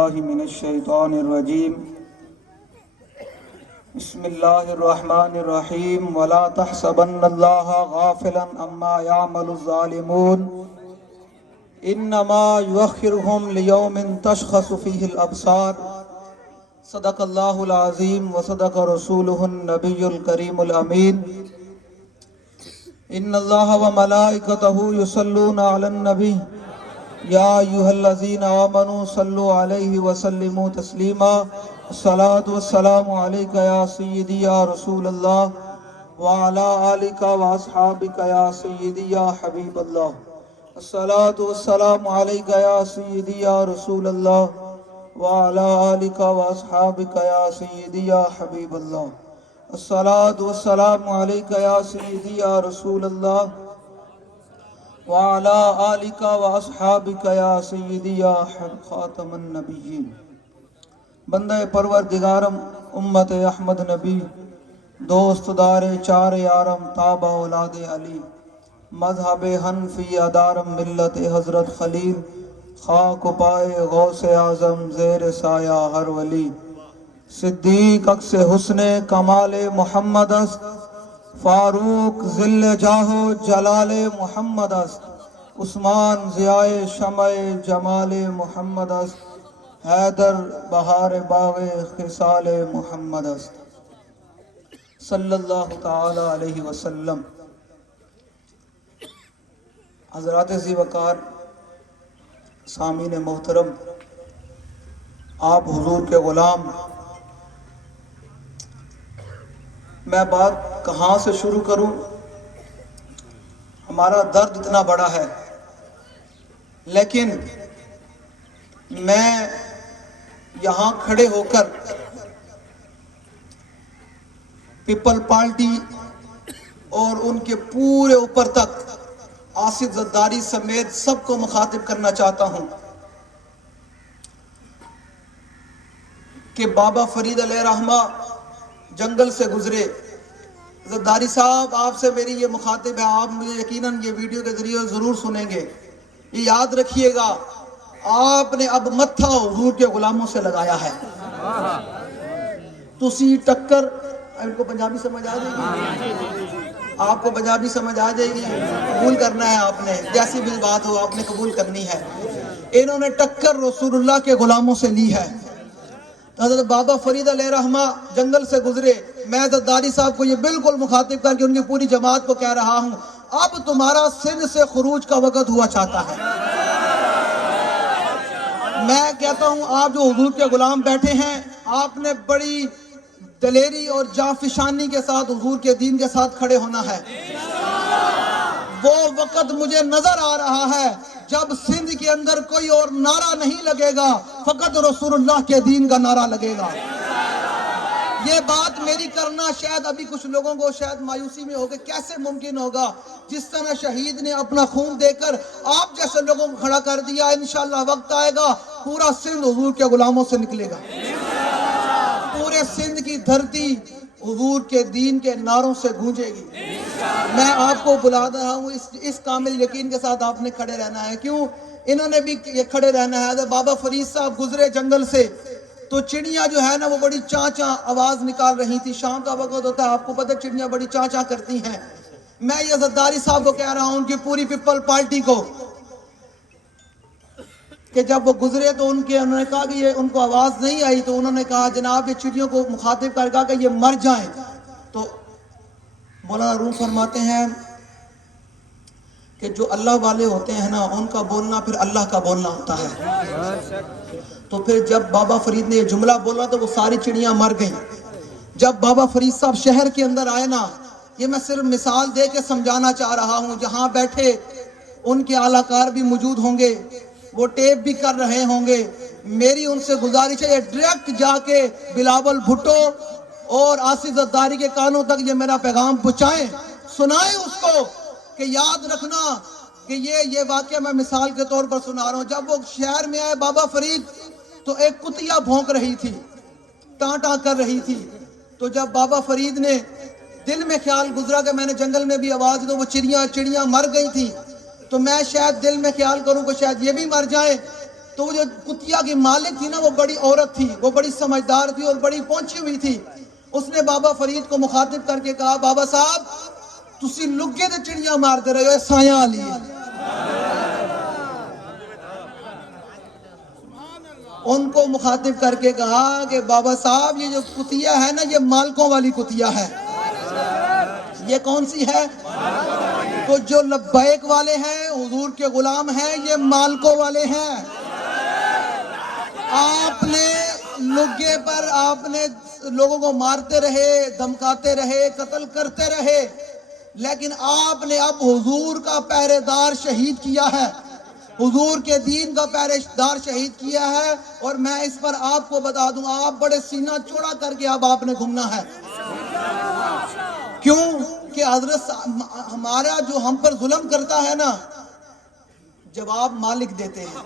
من الشیطان الرجیم بسم اللہ الرحمن الرحیم ولا تحسبن اللہ غافلا عما يعمل الظالمون انما يؤخرهم لیوم تشخص فیہ الابصار صدق اللہ العظیم وصدق رسولہ النبی الکریم الامین ان اللہ وملائکتہ یصلون علی النبی یا ایھا الذین آمنوا صلوا علیہ وسلموا تسلیما الصلاۃ والسلام علیک یا سیدی یا رسول اللہ وعلی آلک واصحابک یا سیدی یا حبیب اللہ الصلاۃ والسلام علیک یا سیدی یا رسول اللہ وعلی آلک واصحابک یا سیدی یا حبیب اللہ الصلاۃ والسلام علیک یا سیدی یا رسول اللہ وعلی آلک واصحابک یا سیدی یا خاتم النبیین بندہ پروردگارم امت احمد نبی دوست دار چار یارم تابع اولاد علی مذہب حنفی ادارم ملت حضرت خلیل خاک پائے غوث اعظم زیر سایہ ہر ولی صدیق عکس حسن کمال محمد است فاروق ذل جاہ جلال محمد است عثمان ضیاء شمع جمال محمد است حیدر بہار باغ خصال محمد است صلی اللہ تعالی علیہ وسلم۔ حضرات ذی وقار سامعین محترم، آپ حضور کے غلام، میں بات کہاں سے شروع کروں؟ ہمارا درد اتنا بڑا ہے، لیکن میں یہاں کھڑے ہو کر پیپل پارٹی اور ان کے پورے اوپر تک آصف زرداری سمیت سب کو مخاطب کرنا چاہتا ہوں کہ بابا فرید علیہ رحمہ جنگل سے گزرے۔ زرداری صاحب، آپ سے میری یہ مخاطب ہے، آپ مجھے یقیناً یہ ویڈیو کے ذریعے ضرور سنیں گے۔ یہ یاد رکھیے گا، آپ نے اب متھا حضور کے غلاموں سے لگایا ہے۔ تسی ٹکر، ان کو پنجابی سمجھ آ جائے گی؟ آپ کو پنجابی سمجھ آ جائے گی؟ قبول کرنا ہے آپ نے، جیسی بھی بات ہو آپ نے قبول کرنی ہے۔ انہوں نے ٹکر رسول اللہ کے غلاموں سے لی ہے۔ حضرت بابا فرید علیہ رحمہ جنگل سے گزرے۔ میں زرداری صاحب کو یہ بالکل مخاطب کر کے ان کی پوری جماعت کو کہہ رہا ہوں، اب تمہارا سندھ سے خروج کا وقت ہوا چاہتا ہے۔ میں کہتا ہوں، آپ جو حضور کے غلام بیٹھے ہیں، آپ نے بڑی دلیری اور جانفشانی کے ساتھ حضور کے دین کے ساتھ کھڑے ہونا ہے۔ وہ وقت مجھے نظر آ رہا ہے جب سندھ کے اندر کوئی اور نعرہ نہیں لگے گا، فقط رسول اللہ کے دین کا نعرہ لگے گا۔ یہ بات میری کرنا شاید ابھی کچھ لوگوں کو شاید مایوسی میں ہوگا، کیسے ممکن ہوگا؟ جس طرح شہید نے اپنا خون دے کر آپ جیسے لوگوں کو کھڑا کر دیا، انشاءاللہ وقت آئے گا پورا سندھ حضور کے غلاموں سے نکلے گا۔ پورے سندھ کی دھرتی حضور کے دین کے نعروں سے گونجے گی۔ میں آپ کو بلا رہا ہوں، اس کامل یقین کے ساتھ آپ نے کھڑے رہنا ہے۔ کیوں؟ انہوں نے بھی یہ کھڑے رہنا ہے۔ بابا فرید صاحب گزرے جنگل سے تو چڑیاں جو ہے نا وہ بڑی چاں چاں آواز نکال رہی تھی۔ شام کا وقت ہوتا ہے، آپ کو پتہ چڑیاں بڑی چاں چاں کرتی ہیں۔ میں یہ زرداری صاحب کو کہہ رہا ہوں، ان کی پوری پیپل پارٹی کو، کہ جب وہ گزرے تو انہوں نے کہا کہ یہ ان کو آواز نہیں آئی، تو انہوں نے کہا جناب یہ چڑیوں کو مخاطب کر کہا کہ یہ مر جائیں۔ تو مولانا روم فرماتے ہیں کہ جو اللہ والے ہوتے ہیں نا، ان کا بولنا پھر اللہ کا بولنا ہوتا ہے۔ تو پھر جب بابا فرید نے یہ جملہ بولا تو وہ ساری چڑیاں مر گئیں۔ جب بابا فرید صاحب شہر کے اندر آئے نا، یہ میں صرف مثال دے کے سمجھانا چاہ رہا ہوں، جہاں بیٹھے ان کے اعلیٰ کار بھی موجود ہوں گے، وہ ٹیپ بھی کر رہے ہوں گے۔ میری ان سے گزارش ہے، یہ ڈائریکٹ جا کے بلاول بھٹو اور آصف زرداری کے کانوں تک یہ میرا پیغام پہنچائیں، سنائیں اس کو کہ یاد رکھنا کہ یہ واقعہ میں مثال کے طور پر سنا رہا ہوں۔ جب وہ شہر میں آئے بابا فرید، تو ایک کتیا بھونک رہی تھی، ٹاں ٹاں کر رہی تھی۔ تو جب بابا فرید نے دل میں خیال گزرا کہ میں نے جنگل میں بھی آواز دو، وہ چڑیاں مر گئی تھی، تو میں شاید دل میں خیال کروں کہ شاید یہ بھی مر جائیں، تو وہ جو کتیا کی مالک تھی نا وہ بڑی عورت تھی, وہ بڑی سمجھدار تھی اور بڑی پہنچی ہوئی تھی. اس نے بابا فرید کو مخاطب کر کے کہا, بابا صاحب تسی لگے تے چڑیاں مارتے رہے ہو, سایاں لیے. ان کو مخاطب کر کے کہا کہ بابا صاحب یہ جو کتیا ہے نا یہ مالکوں والی کتیا ہے. یہ کون سی ہے؟ تو جو لبیک والے ہیں, حضور کے غلام ہیں, یہ مالکوں والے ہیں. آپ نے لگے پر آپ نے لوگوں کو مارتے رہے, دھمکاتے رہے, قتل کرتے رہے, لیکن آپ نے اب حضور کا پہرے دار شہید کیا ہے, حضور کے دین کا پہرے دار شہید کیا ہے. اور میں اس پر آپ کو بتا دوں, آپ بڑے سینہ چوڑا کر کے اب آپ نے گھومنا ہے. کیوں کہ حضرت ہمارا جو ہم پر ظلم کرتا ہے نا, جواب مالک دیتے ہیں.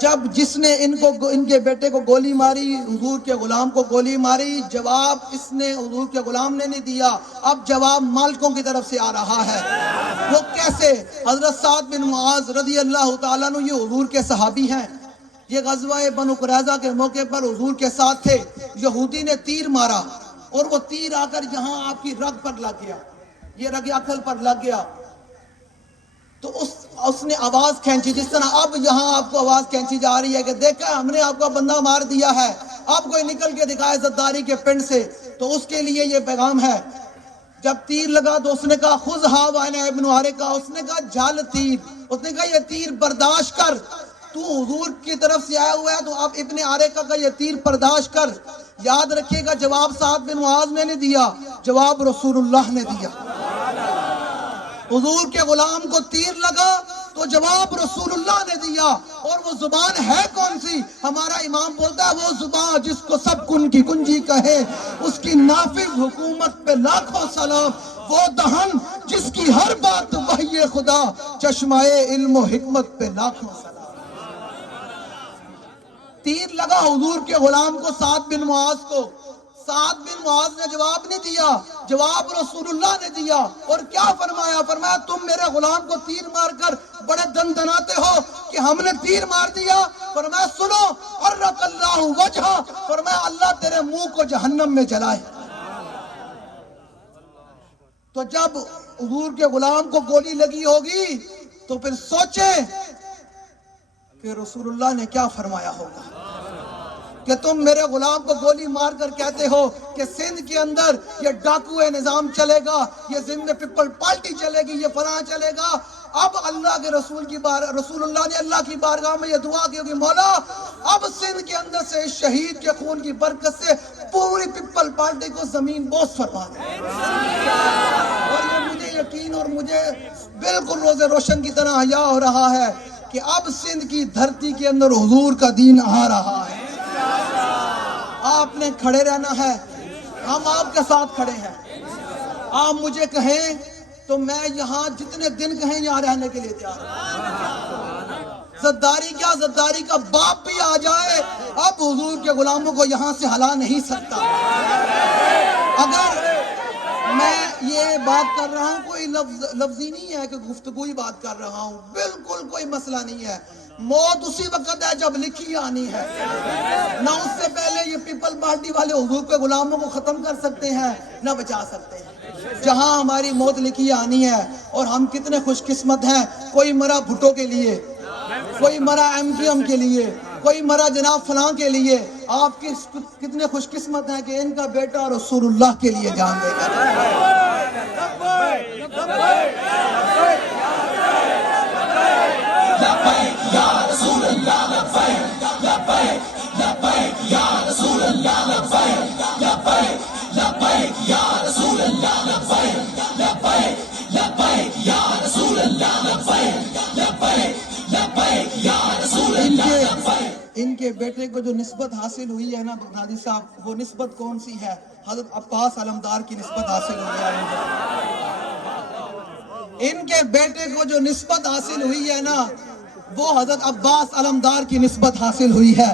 جب جس نے ان کے بیٹے کو گولی ماری, حضور کے غلام کو گولی ماری, جواب اس نے حضور کے غلام نے نہیں دیا, اب جواب مالکوں کی طرف سے آ رہا ہے. وہ کیسے؟ حضرت سعد بن معاذ رضی اللہ تعالیٰ عنہ, یہ حضور کے صحابی ہیں. یہ غزوہ بنو قریظہ کے موقع پر حضور کے ساتھ تھے. یہودی نے تیر مارا اور وہ تیر آ کر یہاں آپ کی رگ پر لگ گیا, یہ رگ عقل پر لگ گیا. تو اس نے آواز کھینچی, جس طرح اب یہاں آپ کو آواز کھینچی جا رہی ہے کہ دیکھا ہم نے آپ کا بندہ مار دیا ہے, اب کوئی نکل کے دکھائے زداری کے پنڈ سے. تو اس کے لیے یہ پیغام ہے. جب تیر لگا تو اس نے کہا خذھا وعلی ابن حارقہ, اس نے کہا جھال تیر, اس نے کہا یہ تیر برداشت کر, تو حضور کی طرف سے آیا ہوا ہے, تو اب ابن حارقہ کا یہ تیر برداشت کر. یاد رکھیے گا جواب سعد بن معاذ نے نہیں دیا, جواب رسول اللہ نے دیا. حضور کے غلام کو تیر لگا تو جواب رسول اللہ نے دیا. اور وہ زبان ہے کون سی؟ ہمارا امام بولتا ہے وہ زبان جس کو سب کن کی کنجی کہے, اس کی نافذ حکومت پہ لاکھوں سلام. وہ دہن جس کی ہر بات وحی خدا, چشمہ علم و حکمت پہ لاکھوں سلام. تیر لگا حضور کے غلام کو, سعد بن معاذ کو. سعد بن معاذ نے جواب نہیں دیا, جواب رسول اللہ نے دیا. اور کیا فرمایا؟ فرمایا تم میرے غلام کو تیر مار کر بڑے دندناتے ہو کہ ہم نے تیر مار دیا. فرمایا سنو, حرق اللہ وجہہ, فرمایا اللہ تیرے منہ کو جہنم میں جلائے. تو جب حضور کے غلام کو گولی لگی ہوگی تو پھر سوچیں کہ رسول اللہ نے کیا فرمایا ہوگا کہ تم میرے غلام کو گولی مار کر کہتے ہو کہ سندھ کے اندر یہ ڈاکوئے نظام چلے گا, یہ سندھ میں پیپل پارٹی چلے گی, یہ فلاں چلے گا. اب اللہ کے رسول اللہ نے اللہ کی بارگاہ میں یہ دعا کی ہوگی, مولا اب سندھ کے اندر سے اس شہید کے خون کی برکت سے پوری پیپل پارٹی کو زمین بوس فرما دے. اور یہ مجھے یقین اور مجھے بالکل روز روشن کی طرح حیا ہو رہا ہے کہ اب سندھ کی دھرتی کے اندر حضور کا دین آ رہا ہے. آپ نے کھڑے رہنا ہے, ہم آپ کے ساتھ کھڑے ہیں. آپ مجھے کہیں تو میں یہاں جتنے دن کہیں یہاں رہنے کے لیے تیار ہوں. زداری کیا, زداری کا باپ بھی آ جائے, اب حضور کے غلاموں کو یہاں سے ہلا نہیں سکتا. اگر میں یہ بات کر رہا ہوں کوئی لفظی نہیں ہے کہ گفتگوی بات کر رہا ہوں, بالکل کوئی مسئلہ نہیں ہے. موت اسی وقت ہے جب لکھی آنی ہے, نہ اس سے پہلے یہ پیپل پارٹی والے حضور کے غلاموں کو ختم کر سکتے ہیں نہ بچا سکتے ہیں. جہاں ہماری موت لکھی آنی ہے. اور ہم کتنے خوش قسمت ہیں, کوئی مرا بھٹو کے لیے, کوئی مرا ایم کیو ایم کے لیے, کوئی مرا جناب فلاں کے لیے. آپ کتنے خوش قسمت ہیں کہ ان کا بیٹا رسول اللہ کے لیے جان دے گا. ان کے بیٹے کو جو نسبت حاصل ہوئی ہے نا نادی صاحب, وہ نسبت کون سی ہے؟ حضرت عباس علمدار کی نسبت حاصل ہوئی ہے. ان کے بیٹے کو جو نسبت حاصل ہوئی ہے نا, وہ حضرت عباس علمدار کی نسبت حاصل ہوئی ہے.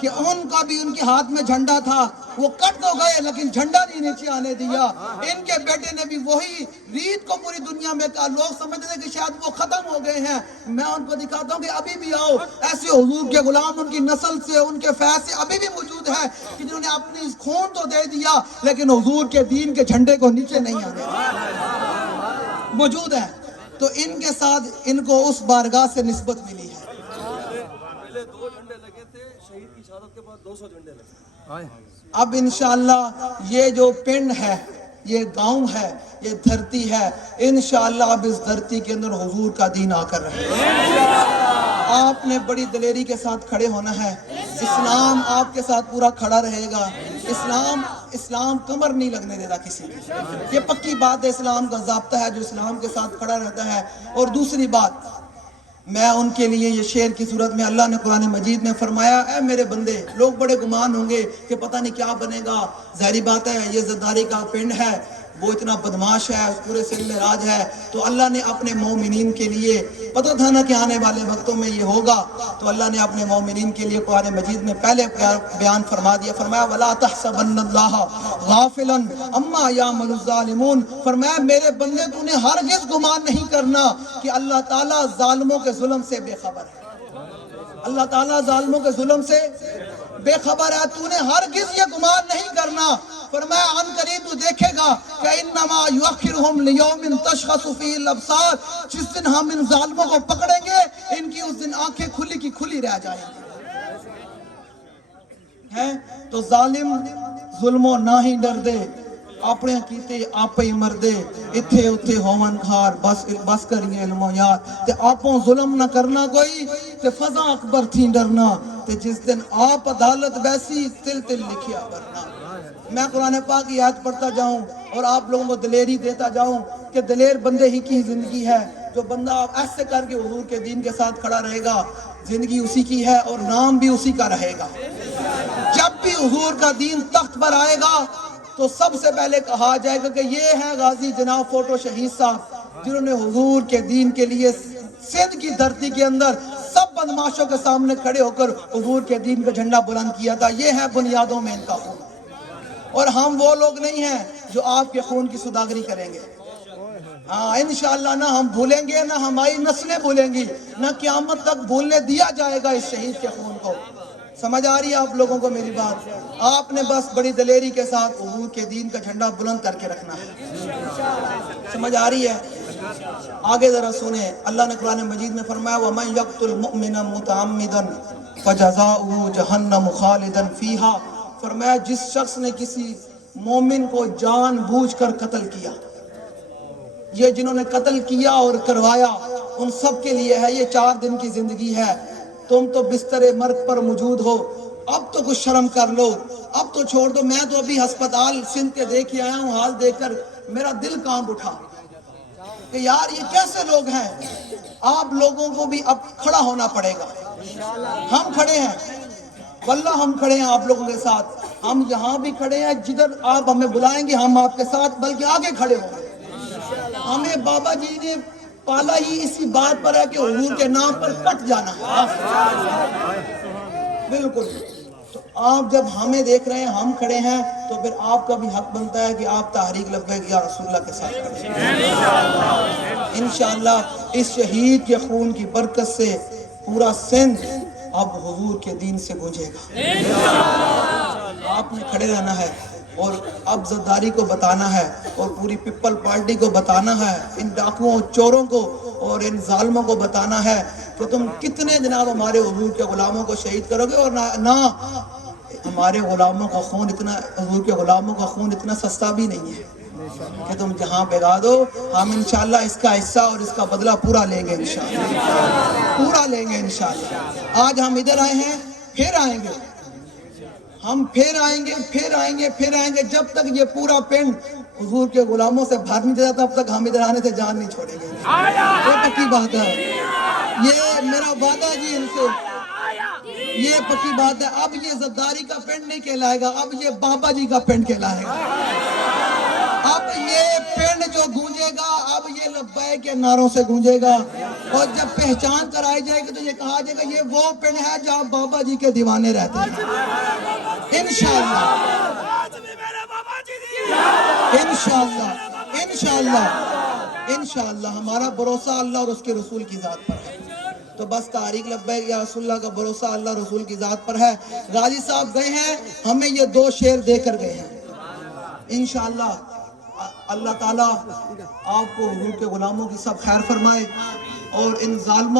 کہ ان کا بھی ان کے ہاتھ میں جھنڈا تھا، وہ کٹ تو گئے لیکن جھنڈا نہیں نیچے آنے دیا. ان کے بیٹے نے بھی وہی ریت کو پوری دنیا میں کہا. لوگ سمجھتے تھے کہ شاید وہ ختم ہو گئے ہیں، میں ان کو دکھاتا ہوں کہ ابھی بھی آؤ. ایسے حضور کے غلام ان کی نسل سے، ان کے فیض سے ابھی بھی موجود ہے کہ جنہوں نے اپنی خون تو دے دیا لیکن حضور کے دین کے جھنڈے کو نیچے نہیں آنے دیا، موجود ہے. تو ان کے ساتھ ان کو اس بارگاہ سے نسبت ملی ہے. پہلے 2 جھنڈے لگے تھے، شہید کی شہادت کے بعد 200 جھنڈے لگے. اب انشاءاللہ یہ جو پنڈ ہے، یہ گاؤں ہے، یہ دھرتی ہے، انشاءاللہ اب اس دھرتی کے اندر حضور کا دین آ کر رہے گا. آپ نے بڑی دلیری کے ساتھ کھڑے ہونا ہے. اسلام آپ کے ساتھ پورا کھڑا رہے گا. اسلام کمر نہیں لگنے دیتا کسی کی، یہ پکی بات ہے. اسلام کا ضابطہ ہے جو اسلام کے ساتھ کھڑا رہتا ہے. اور دوسری بات، میں ان کے لیے یہ شعر کی صورت میں، اللہ نے قرآن مجید میں فرمایا، اے میرے بندے، لوگ بڑے گمان ہوں گے کہ پتہ نہیں کیا بنے گا. ظاہری بات ہے یہ زرداری کا پنڈ ہے، وہ اتنا بدماش ہے، اس پورے سندھ میں راج ہے. تو اللہ نے اپنے مومنین کے لیے، پتہ تھا نا کہ آنے والے وقتوں میں یہ ہوگا، تو اللہ نے اپنے مومنین کے لیے قرآن مجید میں پہلے بیان فرما دیا. فرمایا وَلَا تَحْسَبَنَّ اللَّهَ غَافِلًا عَمَّا يَعْمَلُ الظَّالِمُونَ. فرمایا میرے بندے تو نے ہرگز گمان نہیں کرنا کہ اللہ تعالیٰ ظالموں کے ظلم سے بے خبر ہے. اللہ تعالیٰ ظالموں کے ظلم سے بے خبر ہے، تو نے ہرگز یہ گمان نہیں کرنا. فرمایا عن قریب تو دیکھے گا کہ انما یؤخرہم لیوم تشخص فیہ الابصار، جس دن ہم ان ظالموں کو پکڑیں گے ان کی اس دن آنکھیں کھلی کی کھلی رہ جائیں گی. تو ظالم ظلموں نہ ہی ڈر دے، اپنے کیتے آپ ہی مردے، اتھے اتھے ہومن کھار بس کریے علمو یار. تے آپوں ظلم نہ کرنا کوئی، تے فضا اکبر تھی ڈرنا. تے جس دن آپ عدالت بیسی تل تل لکھیا کرنا. میں قرآن پاک کی آیت پڑھتا جاؤں اور آپ لوگوں کو دلیری دیتا جاؤں کہ دلیر بندے ہی کی زندگی ہے. جو بندہ ایسے کر کے حضور کے دین کے ساتھ کھڑا رہے گا، زندگی اسی کی ہے اور نام بھی اسی کا رہے گا. جب بھی حضور کا دین تخت پر آئے گا تو سب سے پہلے کہا جائے گا کہ یہ ہے غازی جناب فوٹو شہید صاحب، جنہوں نے حضور کے دین کے لیے سندھ کی دھرتی کے اندر سب بدماشوں کے سامنے کھڑے ہو کر حضور کے دین کا جھنڈا بلند کیا تھا. یہ ہے بنیادوں میں ان کا خون. اور ہم وہ لوگ نہیں ہیں جو آپ کے خون کی سوداگری کریں گے. ہاں انشاءاللہ نہ ہم بھولیں گے، نہ ہماری نسلیں بھولیں گی، نہ قیامت تک بھولنے دیا جائے گا اس شہید کے خون کو. سمجھ آ رہی ہے آپ لوگوں کو میری بات؟ آپ نے بس بڑی دلیری کے ساتھ حضور کے دین کا جھنڈا بلند کر کے رکھنا ہے. سمجھ آ رہی ہے؟ آگے ذرا سنیں، اللہ نے قرآن مجید میں فرمایا وَمَنْ يَقْتُلْ مُؤْمِنًا مُتَعَمِّدًا فَجَزَاؤُهُ جَهَنَّمُ خَالِدًا فِيهَا. فرمایا جس شخص نے کسی مومن کو جان بوجھ کر قتل کیا، یہ جنہوں نے قتل کیا اور کروایا ان سب کے لیے ہے یہ 4 دن کی زندگی ہے. تم تو بستر مرگ پر موجود ہو، اب تو کچھ شرم کر لو، اب تو چھوڑ دو. میں تو ابھی ہسپتال سندھ کے دیکھ کے آیا ہوں، حال دیکھ کر میرا دل کانپ اٹھا کہ یار یہ کیسے لوگ ہیں. آپ لوگوں کو بھی اب کھڑا ہونا پڑے گا. ہم کھڑے ہیں، واللہ ہم کھڑے ہیں آپ لوگوں کے ساتھ. ہم یہاں بھی کھڑے ہیں، جدھر آپ ہمیں بلائیں گے ہم آپ کے ساتھ بلکہ آگے کھڑے ہوں گے. ہمیں بابا جی نے پالا ہی اسی بات پر ہے کہ حضور کے نام پر کٹ جانا ہے. بالکل. تو آپ جب ہمیں دیکھ رہے ہیں ہم کھڑے ہیں تو پھر آپ کا بھی حق بنتا ہے کہ آپ تحریک لبیک یا رسول اللہ کے ساتھ کھڑے ہیں. انشاءاللہ اس شہید کے خون کی برکت سے پورا سندھ اب حضور کے دین سے گونجے گا. آپ نے کھڑے رہنا ہے اور اب زرداری کو بتانا ہے اور پوری پیپل پارٹی کو بتانا ہے، ان ڈاکوؤں چوروں کو اور ان ظالموں کو بتانا ہے کہ تم کتنے جناب ہمارے حضور کے غلاموں کو شہید کرو گے. اور نہ ہمارے غلاموں کا خون اتنا، حضور کے غلاموں کا خون اتنا سستا بھی نہیں ہے کہ تم جہاں بگا دو. ہم انشاءاللہ اس کا حصہ اور اس کا بدلہ پورا لیں گے، انشاءاللہ پورا لیں گے انشاءاللہ. آج ہم ادھر آئے ہیں، پھر آئیں گے، ہم پھر آئیں گے، پھر آئیں گے، پھر آئیں گے. جب تک یہ پورا پنڈ حضور کے غلاموں سے بھر نہیں جاتا تب تک ہم ادھر آنے سے جان نہیں چھوڑیں گے. یہ پکی بات ہے، یہ میرا وعدہ جی ان سے، یہ پکی بات ہے. اب یہ زرداری کا پنڈ نہیں کہلائے گا، اب یہ بابا جی کا پنڈ کہلائے گا. اب یہ پنڈ پن جو گونجے گا اب یہ لبیک کے نعروں سے گونجے گا، اور جب پہچان کرائی جائے گی تو یہ کہا جائے گا یہ وہ پن ہے جہاں بابا جی کے دیوانے رہتے ہیں، انشاءاللہ انشاءاللہ انشاءاللہ انشاءاللہ ہمارا بھروسہ اللہ اور اس کے رسول کی ذات پر ہے۔ تو بس تحریک لبیک یا رسول اللہ کا بھروسہ اللہ رسول کی ذات پر ہے۔ غازی صاحب گئے ہیں، ہمیں یہ 2 شعر دے کر گئے ہیں، انشاءاللہ اللہ تعالیٰ آپ کو حضور کے غلاموں کی سب خیر فرمائے اور ان ظالموں